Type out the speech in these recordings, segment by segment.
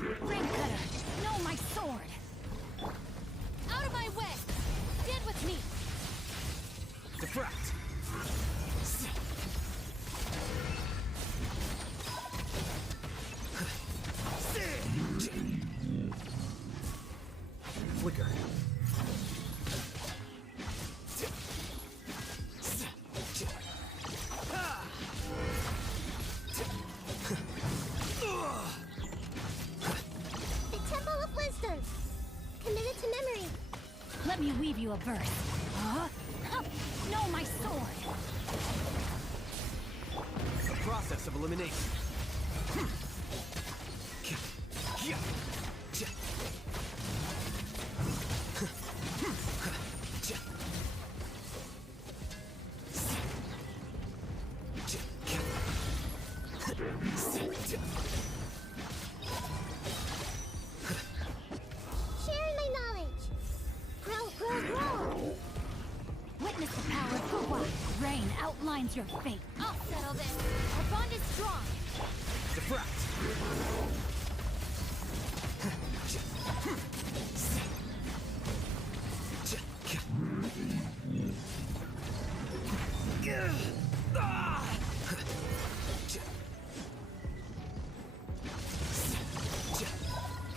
Ring cutter, no, my sword! Out of my way! Stand with me! Defract! Flicker. The Temple of Wisdom. Committed to memory. Let me weave you a verse. Huh? No, my sword! A process of elimination. Sharing my knowledge. Grow, grow, grow. Witness the power of Guhua. Rain outlines your fate. I'll settle this. Our bond is strong. Defract!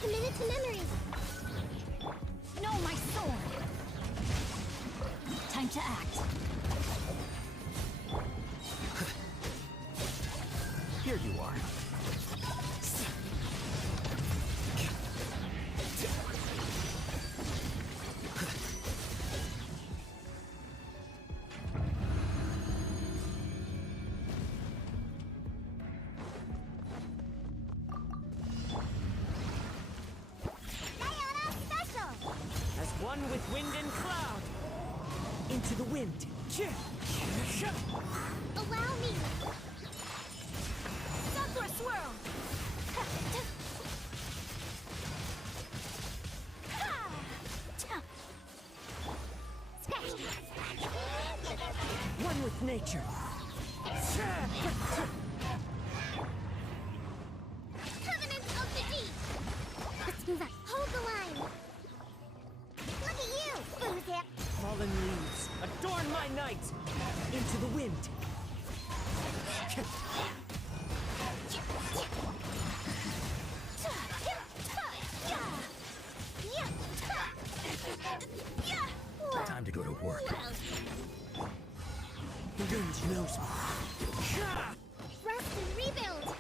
Committed to memory. No, my sword! Time to act. Here you are. Diana Special. As one with wind and cloud. Into the wind. Allow me. Sakura swirl! One with nature. Covenant of the Deep. Let's move up. Hold the line. Look at you, Boozip. Fallen leaves. Adorn my night. Into the wind. Time to go to work. The wind knows me. Rest and rebuild.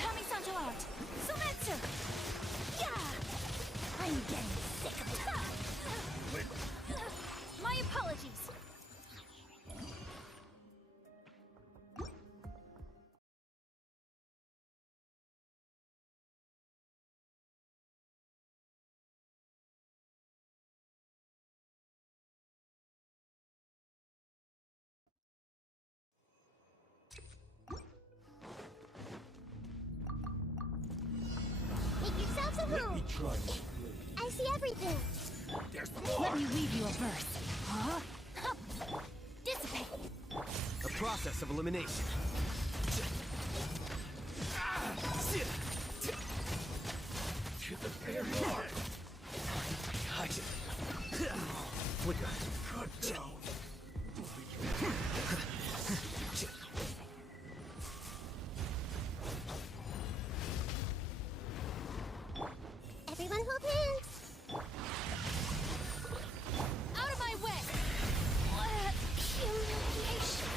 Kami-santo out! Sumetsu! I'm getting sick of it. My apologies. Make yourselves at home. I see everything. Let me weave you a verse. Huh? Dissipate! A process of elimination. Flicker. Everyone hold hands. Out of my way! Humiliation!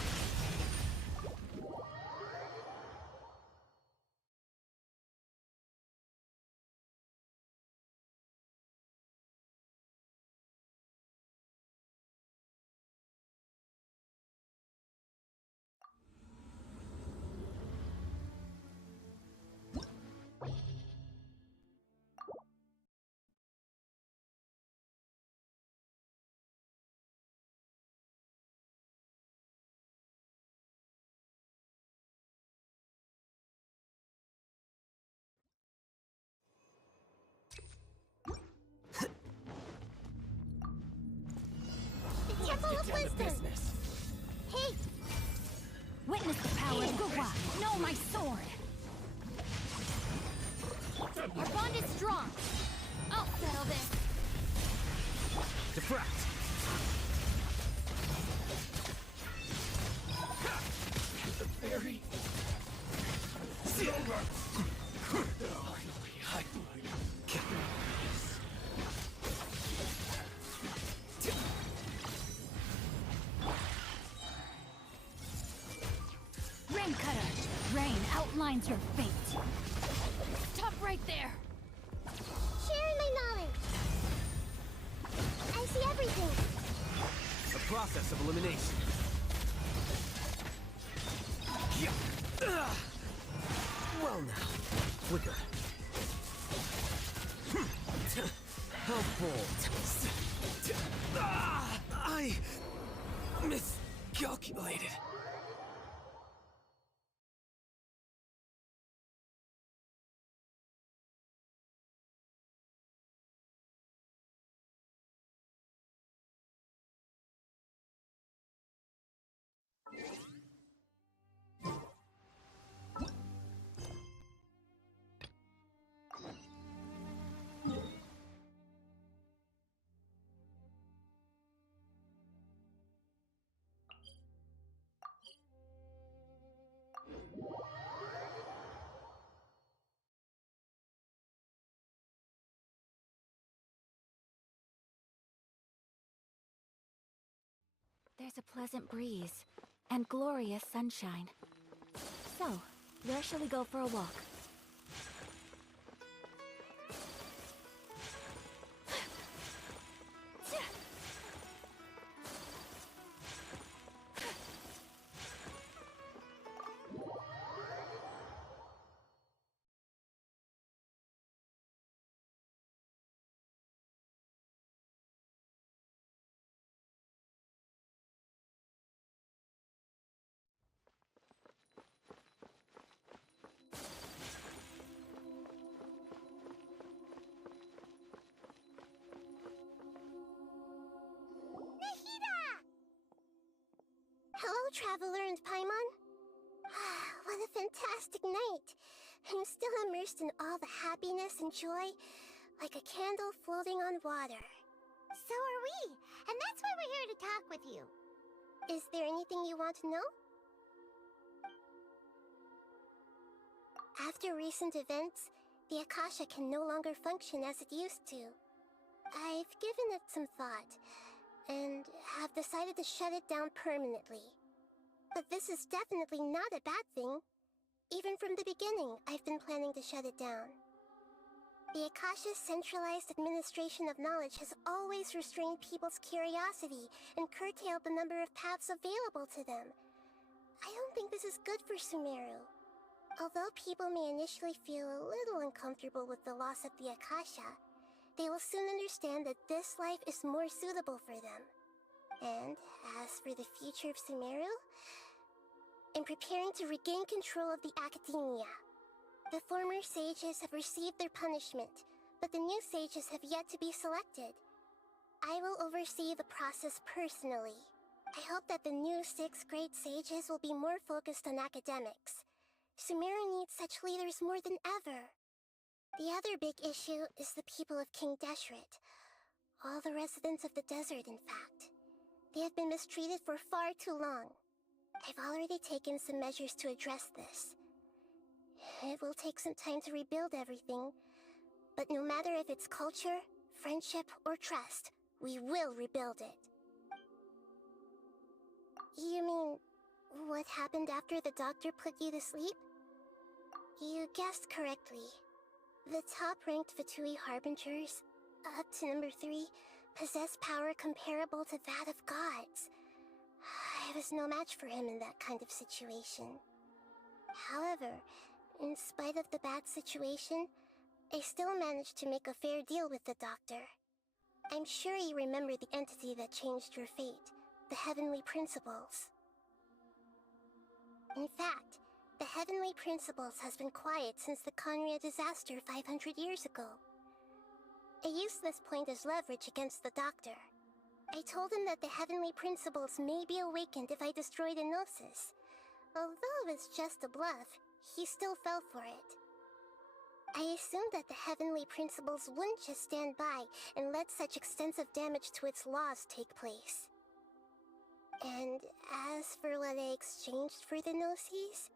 Temple of Wisdom. Business. Hey, Witness the power of Guhua! Know my sword! Our bond is strong. I'll settle this. Diffract! Very silver. Rain Cutter. Rain outlines your fate. Stop right there. Sharing my knowledge. I see everything. A process of elimination. Well now, Flicker. How bold. I miscalculated. There's a pleasant breeze and glorious sunshine. So, where shall we go for a walk? Hello, Traveler and Paimon. What a fantastic night. I'm still immersed in all the happiness and joy, like a candle floating on water. So are we, and that's why we're here to talk with you. Is there anything you want to know? After recent events, the Akasha can no longer function as it used to. I've given it some thought, and have decided to shut it down permanently. But this is definitely not a bad thing. Even from the beginning, I've been planning to shut it down. The Akasha's centralized administration of knowledge has always restrained people's curiosity and curtailed the number of paths available to them. I don't think this is good for Sumeru. Although people may initially feel a little uncomfortable with the loss of the Akasha, they will soon understand that this life is more suitable for them. And as for the future of Sumeru, I'm preparing to regain control of the Academia. The former sages have received their punishment, but the new sages have yet to be selected. I will oversee the process personally. I hope that the new 6th grade sages will be more focused on academics. Sumeru needs such leaders more than ever. The other big issue is the people of King Deshret. All the residents of the desert, in fact. They have been mistreated for far too long. I've already taken some measures to address this. It will take some time to rebuild everything, but no matter if it's culture, friendship, or trust, we will rebuild it. You mean, what happened after the doctor put you to sleep? You guessed correctly. The top-ranked Fatui Harbingers, up to number 3, possess power comparable to that of gods. I was no match for him in that kind of situation. However, in spite of the bad situation, I still managed to make a fair deal with the doctor. I'm sure you remember the entity that changed your fate, the Heavenly Principles. In fact, the Heavenly Principles has been quiet since the Conria disaster 500 years ago. I used this point as leverage against the doctor. I told him that the Heavenly Principles may be awakened if I destroy the Gnosis. Although it's just a bluff, he still fell for it. I assumed that the Heavenly Principles wouldn't just stand by and let such extensive damage to its laws take place. And as for what I exchanged for the Gnosis,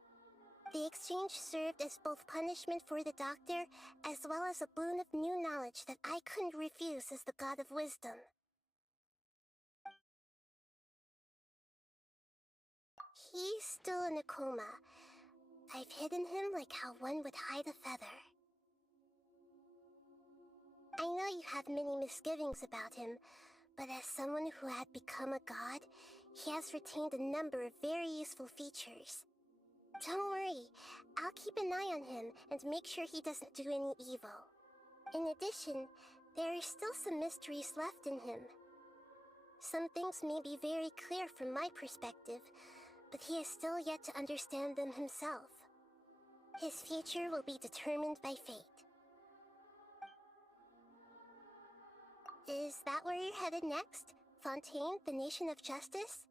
the exchange served as both punishment for the Doctor, as well as a boon of new knowledge that I couldn't refuse as the God of Wisdom. He's still in a coma. I've hidden him like how one would hide a feather. I know you have many misgivings about him, but as someone who had become a god, he has retained a number of very useful features. Don't worry, I'll keep an eye on him and make sure he doesn't do any evil. In addition, there are still some mysteries left in him. Some things may be very clear from my perspective, but he is still yet to understand them himself. His future will be determined by fate. Is that where you're headed next? Fontaine, the Nation of Justice?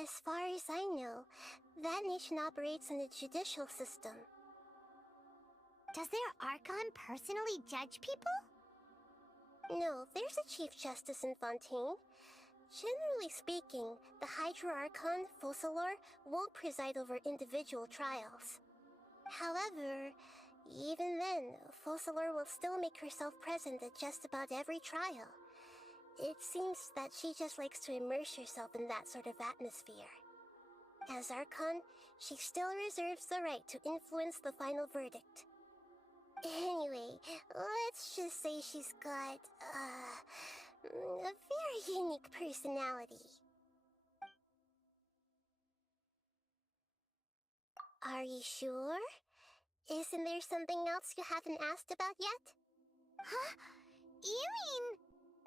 As far as I know, that nation operates in a judicial system. Does their Archon personally judge people? No, there's a Chief Justice in Fontaine. Generally speaking, the Hydra Archon, Focalors, won't preside over individual trials. However, even then, Focalors will still make herself present at just about every trial. It seems that she just likes to immerse herself in that sort of atmosphere. As Archon, she still reserves the right to influence the final verdict. Anyway, let's just say she's got, a very unique personality. Are you sure? Isn't there something else you haven't asked about yet? Huh? You mean...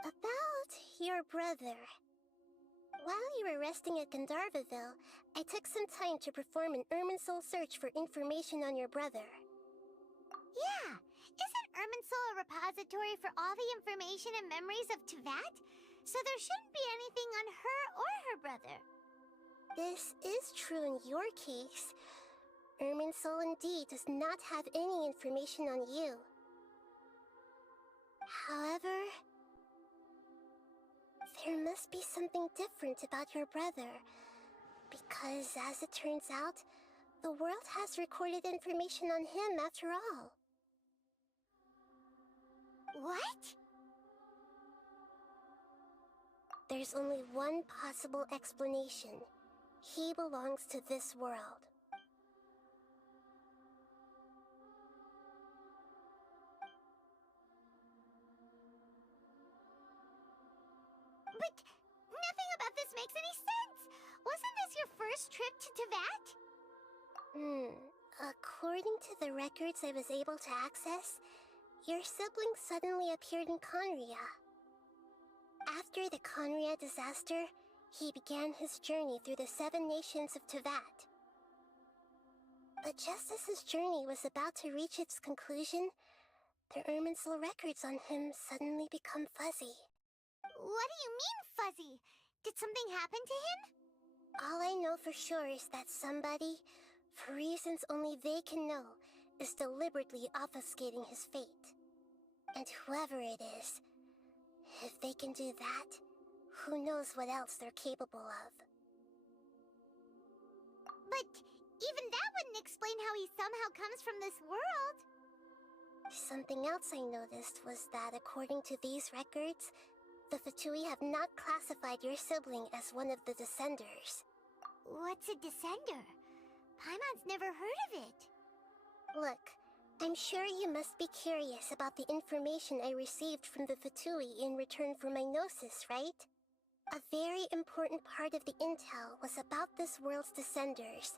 About your brother. While you were resting at Gandharvaville, I took some time to perform an Irminsul search for information on your brother. Yeah, isn't Irminsul a repository for all the information and memories of Teyvat? So there shouldn't be anything on her or her brother. This is true in your case. Irminsul indeed does not have any information on you. However, there must be something different about your brother, because as it turns out, the world has recorded information on him after all. What? There's only one possible explanation. He belongs to this world. But nothing about this makes any sense! Wasn't this your first trip to Teyvat? According to the records I was able to access, your sibling suddenly appeared in Khaenri'ah. After the Khaenri'ah disaster, he began his journey through the 7 nations of Teyvat. But just as his journey was about to reach its conclusion, the Irminsul records on him suddenly become fuzzy. What do you mean, fuzzy? Did something happen to him? All I know for sure is that somebody, for reasons only they can know, is deliberately obfuscating his fate. And whoever it is, if they can do that, who knows what else they're capable of. But even that wouldn't explain how he somehow comes from this world. Something else I noticed was that according to these records, the Fatui have not classified your sibling as one of the Descenders. What's a Descender? Paimon's never heard of it. Look, I'm sure you must be curious about the information I received from the Fatui in return for my Gnosis, right? A very important part of the intel was about this world's Descenders.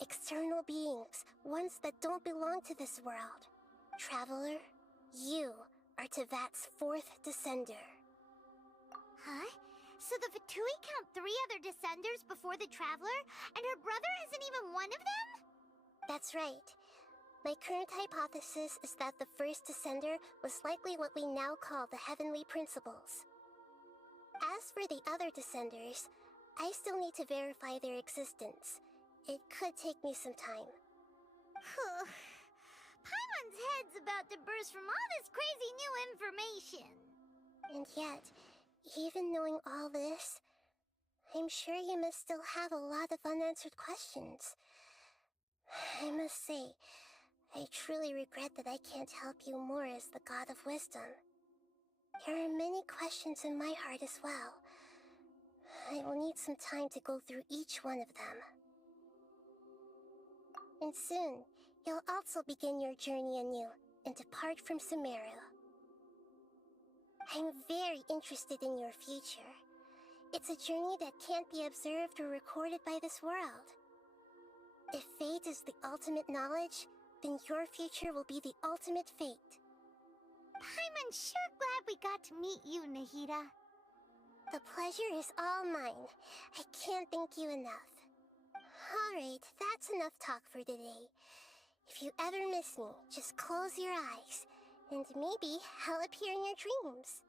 External beings, ones that don't belong to this world. Traveler, you are Teyvat's 4th Descender. Huh? So the Fatui count 3 other Descenders before the Traveler, and her brother isn't even one of them? That's right. My current hypothesis is that the first Descender was likely what we now call the Heavenly Principles. As for the other Descenders, I still need to verify their existence. It could take me some time. Paimon Everyone's head's about to burst from all this crazy new information. And yet, even knowing all this, I'm sure you must still have a lot of unanswered questions. I must say, I truly regret that I can't help you more as the God of Wisdom. There are many questions in my heart as well. I will need some time to go through each one of them. And soon, you'll also begin your journey anew and depart from Sumeru. I'm very interested in your future. It's a journey that can't be observed or recorded by this world. If fate is the ultimate knowledge, then your future will be the ultimate fate. I'm sure glad we got to meet you, Nahida. The pleasure is all mine. I can't thank you enough. Alright, that's enough talk for today. If you ever miss me, just close your eyes, and maybe I'll appear in your dreams.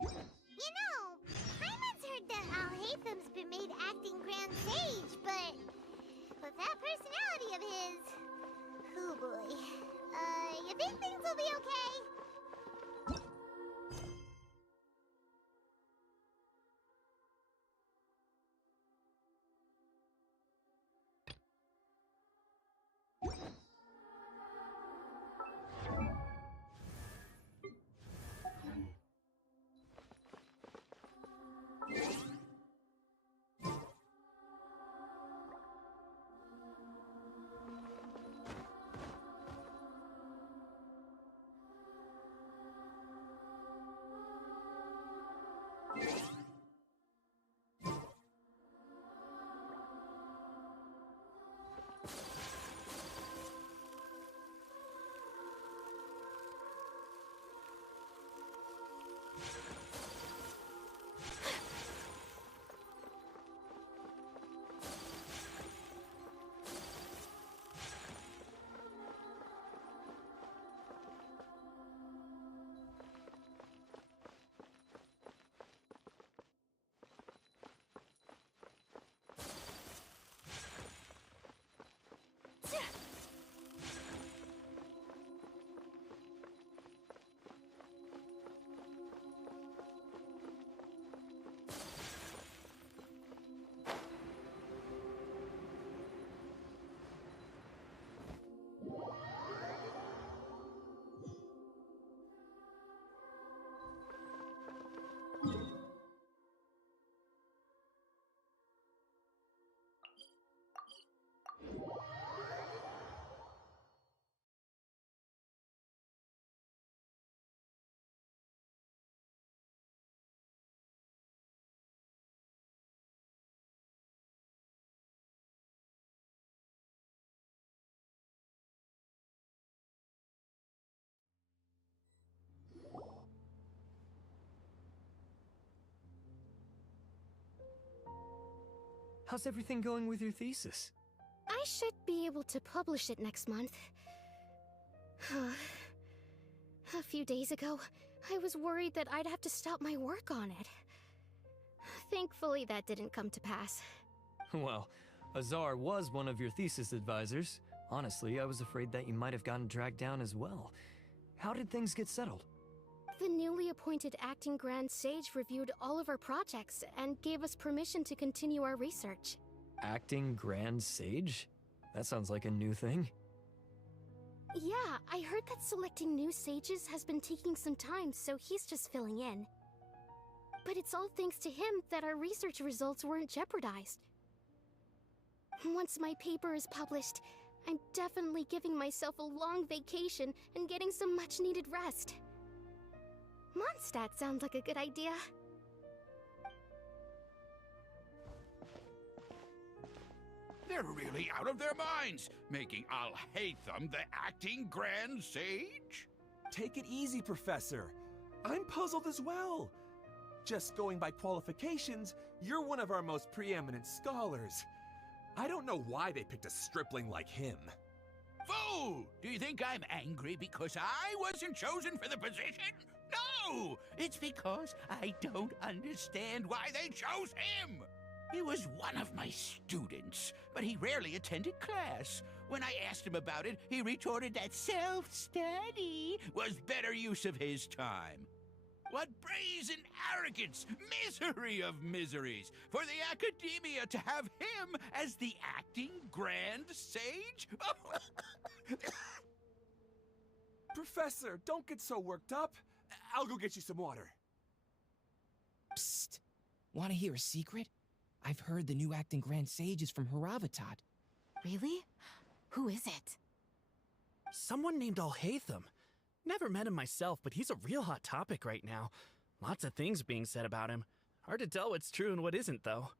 You know, Paimon's heard that Alhaitham's been made acting Grand Sage, but with that personality of his, oh boy. You think things will be okay? How's everything going with your thesis? I should be able to publish it next month. A few days ago, I was worried that I'd have to stop my work on it. Thankfully, that didn't come to pass. Well, Azar was one of your thesis advisors. Honestly, I was afraid that you might have gotten dragged down as well. How did things get settled? The newly appointed acting Grand Sage reviewed all of our projects and gave us permission to continue our research. Acting Grand Sage? That sounds like a new thing. Yeah, I heard that selecting new sages has been taking some time, so he's just filling in. But it's all thanks to him that our research results weren't jeopardized. Once my paper is published, I'm definitely giving myself a long vacation and getting some much-needed rest. Mondstadt sounds like a good idea. They're really out of their minds, making Alhaitham the acting Grand Sage? Take it easy, Professor. I'm puzzled as well. Just going by qualifications, you're one of our most preeminent scholars. I don't know why they picked a stripling like him. Fool! Do you think I'm angry because I wasn't chosen for the position? No! It's because I don't understand why they chose him! He was one of my students, but he rarely attended class. When I asked him about it, he retorted that self-study was better use of his time. What brazen arrogance! Misery of miseries! For the Academia to have him as the acting Grand Sage? Professor, don't get so worked up. I'll go get you some water. Psst. Want to hear a secret? I've heard the new acting Grand Sage is from Haravatat. Really? Who is it? Someone named Alhaitham. Never met him myself, but he's a real hot topic right now. Lots of things being said about him. Hard to tell what's true and what isn't, though.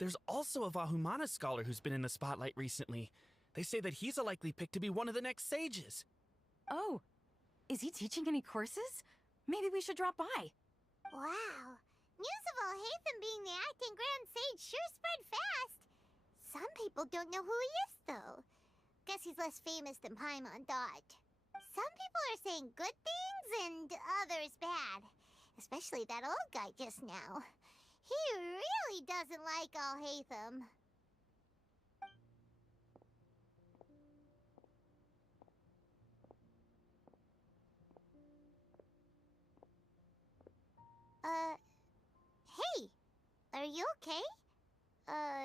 There's also a Vahumana scholar who's been in the spotlight recently. They say that he's a likely pick to be one of the next sages. Oh, is he teaching any courses? Maybe we should drop by. Wow. News of Alhaitham being the acting Grand Sage sure spread fast. Some people don't know who he is, though. Guess he's less famous than Paimon thought. Some people are saying good things and others bad. Especially that old guy just now. He really doesn't like Alhaitham. Hey, are you okay?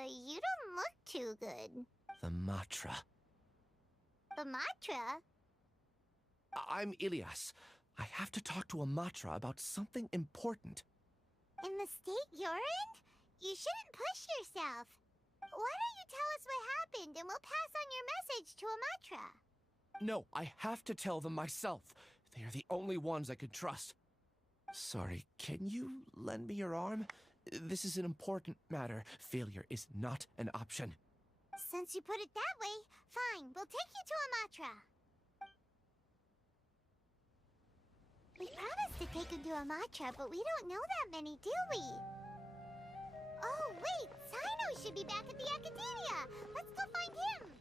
You don't look too good. The Matra. The Matra? I'm Ilias. I have to talk to a Matra about something important. In the state you're in? You shouldn't push yourself. Why don't you tell us what happened and we'll pass on your message to a Matra? No, I have to tell them myself. They are the only ones I can trust. Sorry, can you lend me your arm? This is an important matter. Failure is not an option. Since you put it that way, fine, we'll take you to a Matra. We promised to take him to a Matra, but we don't know that many, do we? Oh, wait, Cyno should be back at the Academia. Let's go find him.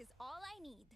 is all I need.